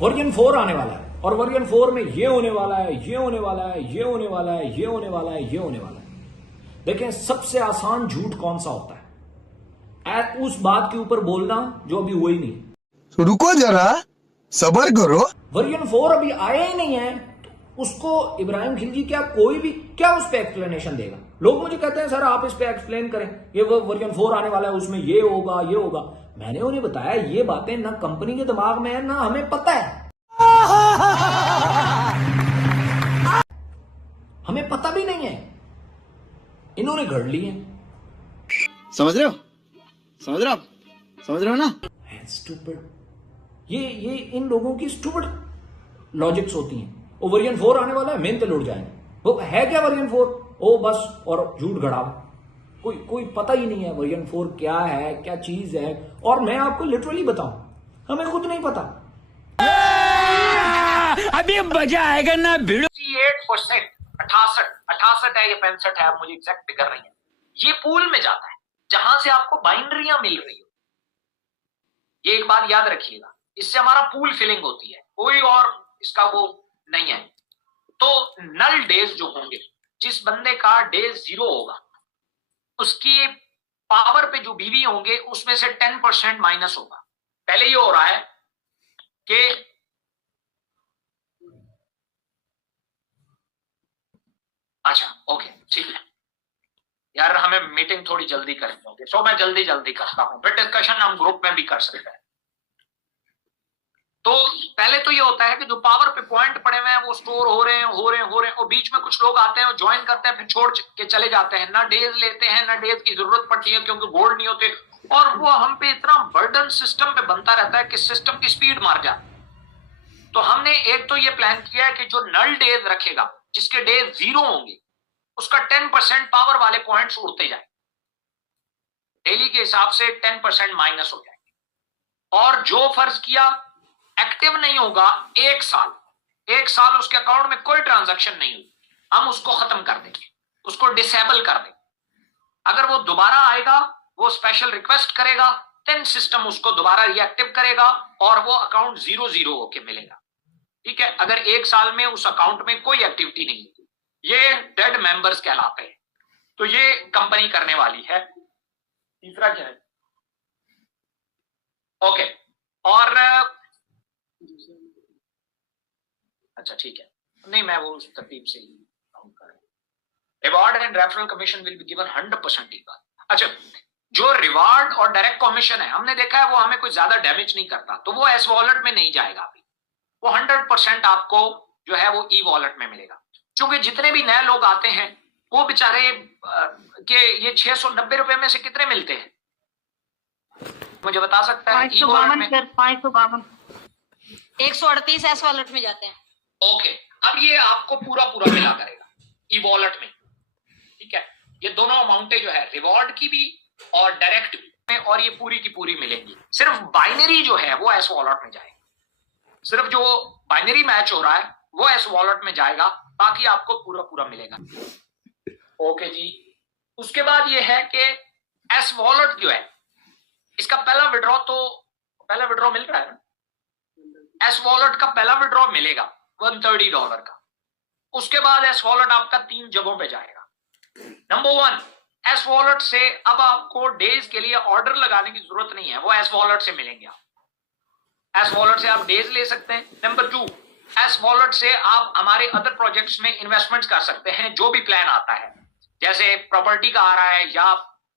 Version 4 आने वाला है और वर्जन 4 में ये होने वाला है, ये होने वाला है, ये होने वाला है, ये होने वाला है, ये होने वाला है। देखें, सबसे आसान झूठ कौन सा होता है? उस बात के ऊपर बोलना जो अभी हुआ ही नहीं। तो रुको जरा, सबर करो। वर्जन 4 अभी आया ही नहीं है, तो उसको इब्राहिम खिलजी क्या कोई भी क्या उस पर एक्सप्लेनेशन देगा? लोग मुझे कहते हैं सर आप इस पे एक्सप्लेन करें, ये वर्जन 4 आने वाला है, उसमें ये होगा, ये होगा। मैंने उन्हें बताया ये बातें ना कंपनी के दिमाग में है ना हमें पता है। हमें पता भी नहीं है, इन्होंने घड़ ली है। समझ रहे हो? समझ रहे हो? समझ रहे हो ना? स्टूपिड, ये इन लोगों की स्टूपिड लॉजिक्स होती हैं। वो वर्जन 4 आने वाला है, मेहनत लौट जाएंगे। वो है क्या वर्जन 4? ओ बस, और झूठ घड़ा। कोई पता ही नहीं है वर्जन 4 क्या है, क्या चीज है। और मैं आपको लिटरली बताऊं, हमें खुद नहीं पता। अभी मजा आएगा ना भिड़ो। 68%, 68 है या 65 है, मुझे एग्जैक्ट फिगर नहीं है, ये पूल में जाता है जहां से आपको बाइनरियां मिल रही हो। ये एक बात याद रखिएगा, इससे हमारा पूल फिलिंग होती है, कोई और इसका वो नहीं है। तो नल डेज जो होंगे, जिस बंदे का डे 0 होगा उसकी पावर पे जो बीवी होंगे उसमें से 10% माइनस होगा। पहले ये हो रहा है कि अच्छा ओके ठीक है यार, हमें मीटिंग थोड़ी जल्दी करनी होगी, तो मैं जल्दी करता हूं, फिर डिस्कशन हम ग्रुप में भी कर सकते हैं। तो पहले तो ये होता है कि जो पावर पे पॉइंट पड़े हुए हैं वो स्टोर हो रहे हैं और बीच में कुछ लोग आते हैं, ज्वाइन करते हैं, फिर छोड़ के चले जाते हैं। ना डेज लेते हैं, ना डेज की जरूरत पड़ती है क्योंकि गोल्ड नहीं होते, और वो हम पे इतना बर्डन सिस्टम पे बनता रहता है कि सिस्टम की स्पीड मार जाती है। तो हमने एक तो ये प्लान किया है कि जो नल डेज रखेगा, जिसके डेज 0 होंगे, उसका 10% पावर वाले पॉइंट्स उड़ते जाए, डेली के हिसाब से 10% माइनस हो जाएंगे। और जो फर्ज किया एक्टिव नहीं होगा एक साल उसके अकाउंट में कोई ट्रांजैक्शन नहीं होगी, हम उसको खत्म कर देंगे, उसको डिसेबल कर देंगे। अगर वो दोबारा आएगा, वो स्पेशल रिक्वेस्ट करेगा, देन सिस्टम उसको दोबारा रिएक्टिव करेगा और वो अकाउंट 0 होके मिलेगा। ठीक है, अगर एक साल में उस अकाउंट में कोई एक्टिविटी नहीं होती, ये डेड मेंबर्स कहलाते हैं। तो ये कंपनी करने वाली है। तीसरा क्या है? ओके, और अच्छा ठीक है, नहीं मैं वो उस तरतीब से ही reward and referral commission will be given 100% equal. अच्छा, जो रिवार्ड और डायरेक्ट कमीशन है, हमने देखा है वो हमें कोई ज्यादा डैमेज नहीं करता, तो वो एस वॉलेट में नहीं जाएगा अभी, वो 100% आपको जो है वो ई वॉलेट में मिलेगा। क्योंकि जितने भी नए लोग आते हैं वो बेचारे के ये 690 रुपए में से कितने मिलते हैं, मुझे बता सकता है? 552 138 एस वॉलेट में जाते हैं। ओके, अब ये आपको पूरा मिला करेगा ई वॉलेट में। ठीक है, ये दोनों अमाउंटें जो है रिवॉर्ड की भी और डायरेक्ट भी, और ये पूरी की पूरी मिलेंगी। सिर्फ बाइनरी जो है वो एस वॉलेट में जाएगा, सिर्फ जो बाइनरी मैच हो रहा है वो एस वॉलेट में जाएगा, बाकी आपको पूरा मिलेगा। ओके जी, उसके बाद ये है कि एस वॉलेट जो है, इसका पहला विड्रॉ मिल रहा है ना, एस वॉलेट का पहला विड्रॉ मिलेगा $130 का। उसके बाद एस वॉलेट आपका 3 जगहों पे जाएगा। नंबर 1, एस वॉलेट से अब आपको डेज के लिए ऑर्डर लगाने की जरूरत नहीं है, वो एस वॉलेट से मिलेंगे। आप एस वॉलेट से आप डेज ले सकते हैं। नंबर 2, एस वॉलेट से आप हमारे अदर प्रोजेक्ट्स में इन्वेस्टमेंट कर सकते हैं, जो भी प्लान आता है, जैसे प्रॉपर्टी का आ रहा है या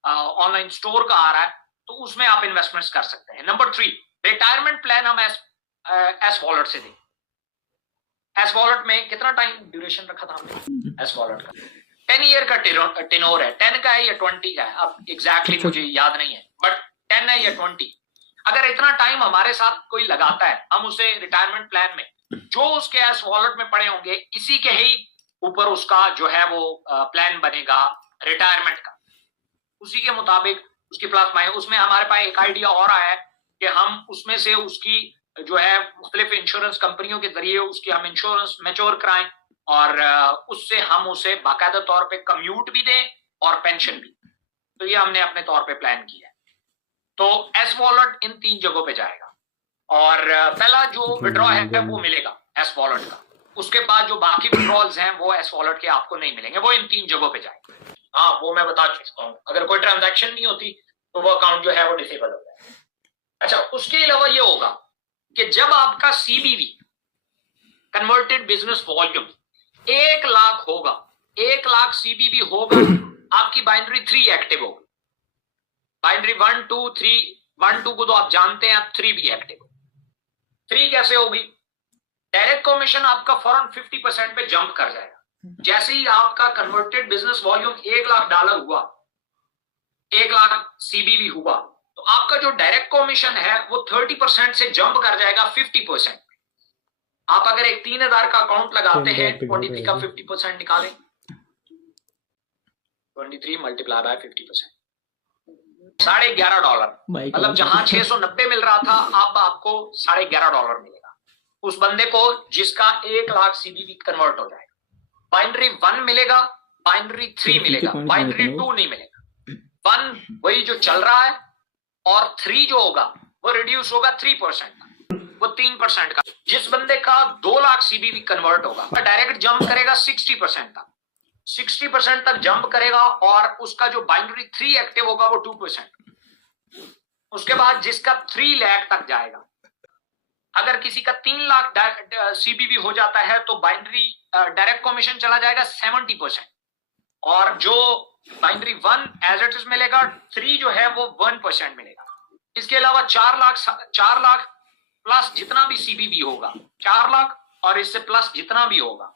ऑनलाइन स्टोर का आ रहा है, तो उसमें आप इन्वेस्टमेंट्स कर सकते हैं। नंबर 3, रिटायरमेंट प्लान हम एस वॉलेट से दें। एस वॉलेट में कितना टाइम ड्यूरेशन रखा था हमने एस वॉलेट का? 10 ईयर का टेनोर है, 10 का है या 20 का है, अब एग्जैक्टली मुझे याद नहीं है, बट 10 है या 20। अगर इतना टाइम हमारे साथ कोई लगाता है, हम उसे रिटायरमेंट प्लान में जो उसके एस वॉलेट में पड़े होंगे, इसी के ही ऊपर उसका जो है वो प्लान बनेगा रिटायरमेंट का, उसी के मुताबिक उसकी प्लस माइनस। उसमें हमारे पास एक आइडिया और आया है कि हम उसमें से उसकी जो है मुख्तलिफ इंश्योरेंस कंपनियों के जरिए उसकी हम इंश्योरेंस मैच्योर कराएं, और उससे हम उसे बाकायदा तौर पे कम्यूट भी दें और पेंशन भी। तो ये हमने अपने तौर पे प्लान किया है। तो एस वॉलेट इन 3 जगहों पे जाएगा। और पहला जो विड्रॉ है वो मिलेगा एस वॉलेट का, उसके बाद जो बाकी विड्रॉल्स हैं वो एस वॉलेट के आपको नहीं मिलेंगे, वो इन 3 जगहों पे जाएंगे। हाँ वो मैं बता चुका हूँ, अगर कोई ट्रांजैक्शन नहीं होती तो वो अकाउंट जो है वो डिसेबल हो जाएगा। अच्छा, उसके अलावा ये होगा कि जब आपका सीबीवी कन्वर्टेड बिजनेस वॉल्यूम 1 लाख होगा, 1 लाख सीबीवी होगा, आपकी बाइनरी 3 एक्टिव होगी। बाइनरी 1 2 3, 1 2 को तो आप जानते हैं, आप 3 भी एक्टिव हो। 3 कैसे होगी? डायरेक्ट कमीशन आपका फौरन 50% पे जंप कर जाएगा। जैसे ही आपका कन्वर्टेड बिजनेस वॉल्यूम $1 लाख हुआ, 1 लाख सीबीवी हुआ, तो आपका जो डायरेक्ट कमीशन है वो 30% से जंप कर जाएगा 50%। आप अगर एक 3,000 का अकाउंट लगाते हैं, 23 का 50% निकालें, 23 मल्टीप्लाई बाय 50%, $11.5। मतलब जहां 690 मिल रहा था, अब आपको $11.5 मिलेगा उस बंदे को जिसका 1 लाख सीबीवी कन्वर्ट हो जाएगा। बाइनरी 1 मिलेगा, बाइनरी 3 मिलेगा, बाइनरी 2 नहीं मिलेगा। 1 वही जो चल रहा है, और 3 जो होगा वो रिड्यूस होगा 3%, वो 3% का। जिस बंदे का 2 लाख सीबीवी कन्वर्ट होगा, डायरेक्ट जंप करेगा 60% तक, 60% तक जंप करेगा, और उसका जो बाइनरी 3 एक्टिव होगा वो 2%। उसके बाद जिसका 3 लाख तक जाएगा, अगर किसी का 3 लाख सीबीवी हो जाता है तो बाइनरी डायरेक्ट कमीशन चला जाएगा 70%, और जो बाइनरी 1 एज इट इज मिलेगा, 3 जो है वो 1% मिलेगा। इसके अलावा 4 लाख प्लस जितना भी सीबीवी होगा, 4 लाख और इससे प्लस जितना भी होगा,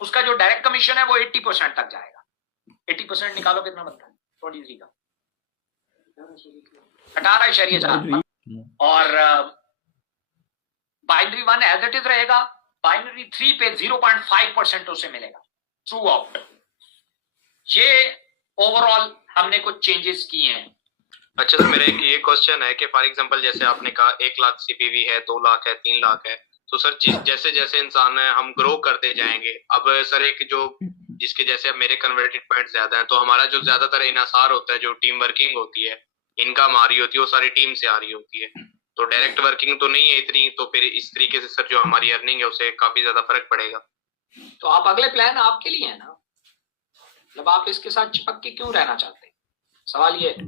उसका जो डायरेक्ट कमीशन है वो 80% तक जाएगा। 80% निकालो, कितना बनता है? 23 का 18.4। और बाइनरी 1 एज इट इज रहेगा, बाइनरी 3 पे 0.5% उसे मिलेगा थ्रू आउट। ये ओवरऑल हमने कुछ चेंजेस किए हैं। अच्छा सर, मेरा एक ये क्वेश्चन है कि फॉर एग्जांपल जैसे आपने कहा 1 लाख सीपीवी है, 2 लाख है, 3 लाख है, तो सर जैसे जैसे इंसान है हम ग्रो करते जाएंगे। अब सर एक जो जिसके जैसे अब मेरे कन्वर्टेड पॉइंट ज्यादा हैं, तो हमारा जो ज्यादातर इन्हिसार होता है, जो टीम वर्किंग होती है, इनकम आ रही होती है, वो सारी टीम से आ रही होती है, तो डायरेक्ट वर्किंग तो नहीं है इतनी, तो फिर इस तरीके से सर जो हमारी अर्निंग है उसे काफी ज्यादा फर्क पड़ेगा। तो आप अगले प्लान आपके लिए है ना, मतलब आप इसके साथ चिपक के क्यों रहना चाहते हैं? सवाल ये है।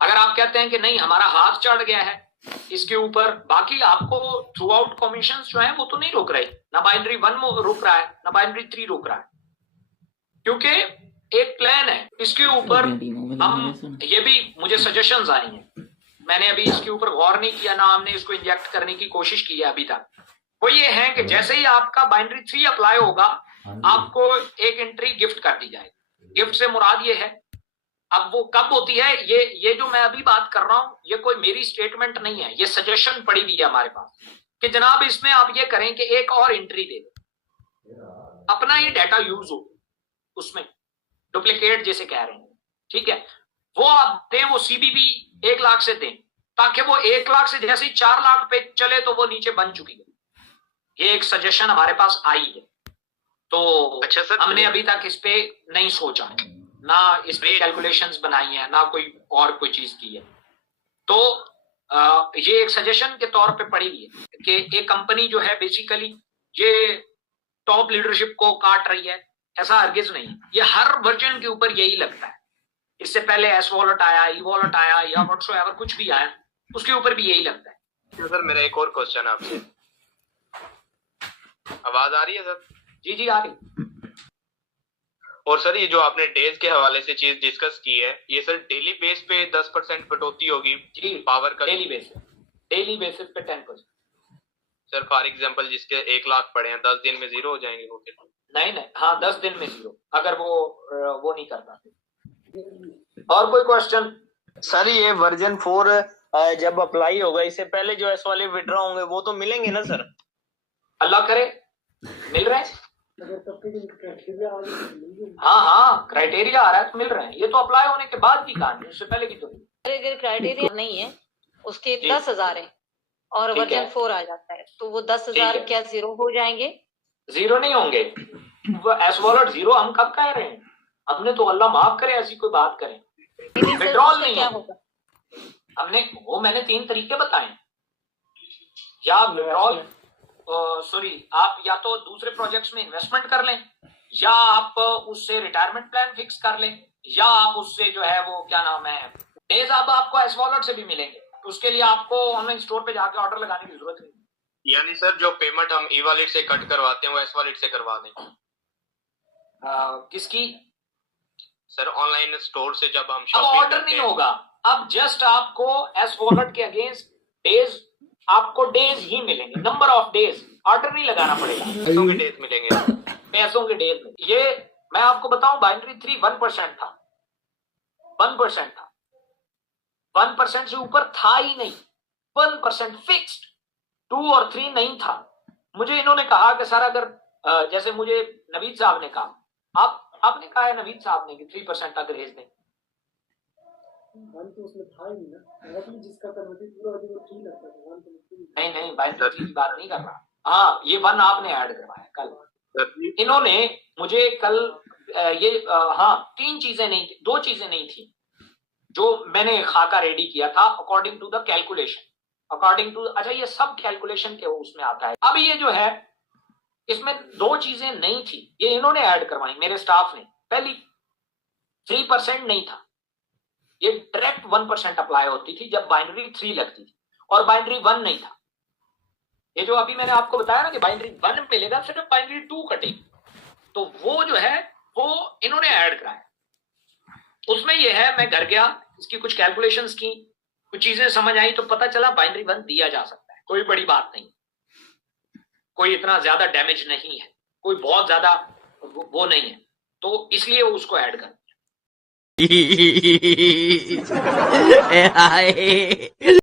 अगर आप कहते हैं कि नहीं हमारा हाथ चढ़ गया है इसके ऊपर, बाकी आपको थ्रू आउट कमीशन जो है वो तो नहीं रोक रहे, ना बाइनरी 1 रुक रहा है, ना बाइनरी 3 रुक रहा है, क्योंकि एक प्लान है इसके ऊपर। हम ये भी मुझे सजेशंस आई हैं, मैंने अभी इसके ऊपर गौर नहीं किया, ना हमने इसको इंजेक्ट करने की कोशिश की है अभी तक। वो ये है कि जैसे ही आपका बाइनरी 3 अप्लाई होगा, आपको एक एंट्री गिफ्ट कर दी जाएगी। गिफ्ट से मुराद ये है, अब वो कब होती है, ये जो मैं अभी बात कर रहा हूं, ये कोई मेरी स्टेटमेंट नहीं है, ये सजेशन पड़ी हुई है हमारे पास कि जनाब इसमें आप ये करें कि एक और एंट्री दे दें, अपना ये डाटा यूज हो, उसमें डुप्लीकेट जैसे कह रहे हैं, ठीक है, वो आप दें, वो सीबीवी 1 लाख से दें, ताकि वो 1 लाख से जैसे ही 4 लाख पे चले तो वो नीचे बन चुकी है। ये एक सजेशन हमारे पास आई है, तो अच्छा सर, हमने अभी तक इस पे नहीं सोचा, ना इस पे कैलकुलेशंस बनाई है, ना कोई और कोई चीज की है। तो ये एक सजेशन के तौर पे पड़ी हुई है कि एक कंपनी जो है बेसिकली ये टॉप लीडरशिप को काट रही है, ऐसा हरगिज नहीं। ये हर वर्जन के ऊपर यही लगता है। इससे पहले एस वॉलेट आया, ई वॉलेट आया, या व्हाटसोएवर कुछ भी आया, उसके ऊपर भी यही लगता है। सर मेरा एक और क्वेश्चन आपसे, आवाज आ रही है सर? जी जी आ रही। और सर ये जो आपने डेज के हवाले से चीज डिस्कस की है, ये सर डेली बेस पे 10% कटौती होगी जी पावर का? डेली बेसिस पे 10%। सर फॉर एग्जांपल जिसके 1 लाख पड़े हैं, 10 दिन में 0 हो जाएंगे वो? फिर नहीं, हाँ 10 दिन में 0, अगर वो नहीं करता। और कोई क्वेश्चन? सर ये वर्जन 4 जब अप्लाई होगा, इससे पहले जो एस वाले विड्रॉ होंगे वो तो मिलेंगे ना सर? अल्लाह करे मिल रहे हैं। हाँ क्राइटेरिया आ रहा है तो मिल रहे हैं। ये तो अप्लाई होने के बाद की कहानी, उससे पहले की तो अगर क्राइटेरिया नहीं है, उसके 10,000 है और वर्जन 4 आ जाता है, तो वो 10,000 क्या 0 हो जाएंगे? 0 नहीं होंगे। वो एस वॉलेट 0 हम कब कह रहे हैं? हमने तो अल्लाह माफ करे ऐसी कोई बात करें, विड्रॉल नहीं क्या होगा? मैंने 3 तरीके बताए। या विड्रॉल, सॉरी, आप या तो दूसरे प्रोजेक्ट्स में इन्वेस्टमेंट कर लें, या आप उससे रिटायरमेंट प्लान फिक्स कर लें, या आप उससे जो है वो क्या नाम है डेज अब आपको एस वॉलेट से भी मिलेंगे। उसके लिए आपको ऑनलाइन स्टोर पे जाके ऑर्डर लगाने की जरूरत नहीं। यानी सर जो पेमेंट हम ई वॉलेट से कट करवाते हैं वो एस वॉलेट से करवा दें? किसकी? सर ऑनलाइन स्टोर से जब हम अब शॉपिंग ऑर्डर नहीं होगा, अब जस्ट आपको एस वॉलेट के अगेंस्ट डेज, आपको डेज ही मिलेंगे, नंबर ऑफ डेज, ऑर्डर नहीं लगाना पड़ेगा। पैसों के डेज मिलेंगे, पैसों के डेज में। ये मैं आपको बताऊं, बाइनरी 3 1% था, 1% था, 1% से ऊपर था ही नहीं, 1% फिक्स्ड, 2 और 3 नहीं था। मुझे इन्होंने कहा कि सर अगर जैसे मुझे नवीद साहब ने कहा, आपने कहा है नवीद साहब ने कि 3% तक रेज दें, तो उसमें था ही नहीं ना, जिसका कन्वर्टेड पूरा वो 3 लगता था, नहीं बाइनरी की बात नहीं कर रहा। हाँ, ये 1 आपने ऐड करवाया कल। इन्होंने मुझे कल हाँ 3 चीजें नहीं थी, 2 चीजें नहीं थी जो मैंने खाका रेडी किया था according to the calculation, according to, अच्छा ये सब कैलकुलेशन के उसमें आता है। अब ये जो है इसमें 2 चीजें नहीं थी, ये इन्होंने ऐड करवाई मेरे स्टाफ ने। पहली 3% नहीं था, ये डायरेक्ट 1% अप्लाई होती थी जब बाइनरी 3 लगती थी, और बाइनरी 1 नहीं था। ये जो अभी मैंने आपको बताया ना कि बाइनरी 1 मिलेगा, सिर्फ बाइनरी 2 कटेगी, तो वो जो है वो इन्होंने ऐड कराया। उसमें ये है, मैं घर गया, इसकी कुछ कैलकुलेशंस की, कुछ चीजें समझ आई, तो पता चला बाइनरी 1 दिया जा सकता है, कोई बड़ी बात नहीं, कोई इतना ज्यादा डैमेज नहीं है, कोई बहुत ज्यादा वो नहीं है, तो इसलिए उसको ऐड कर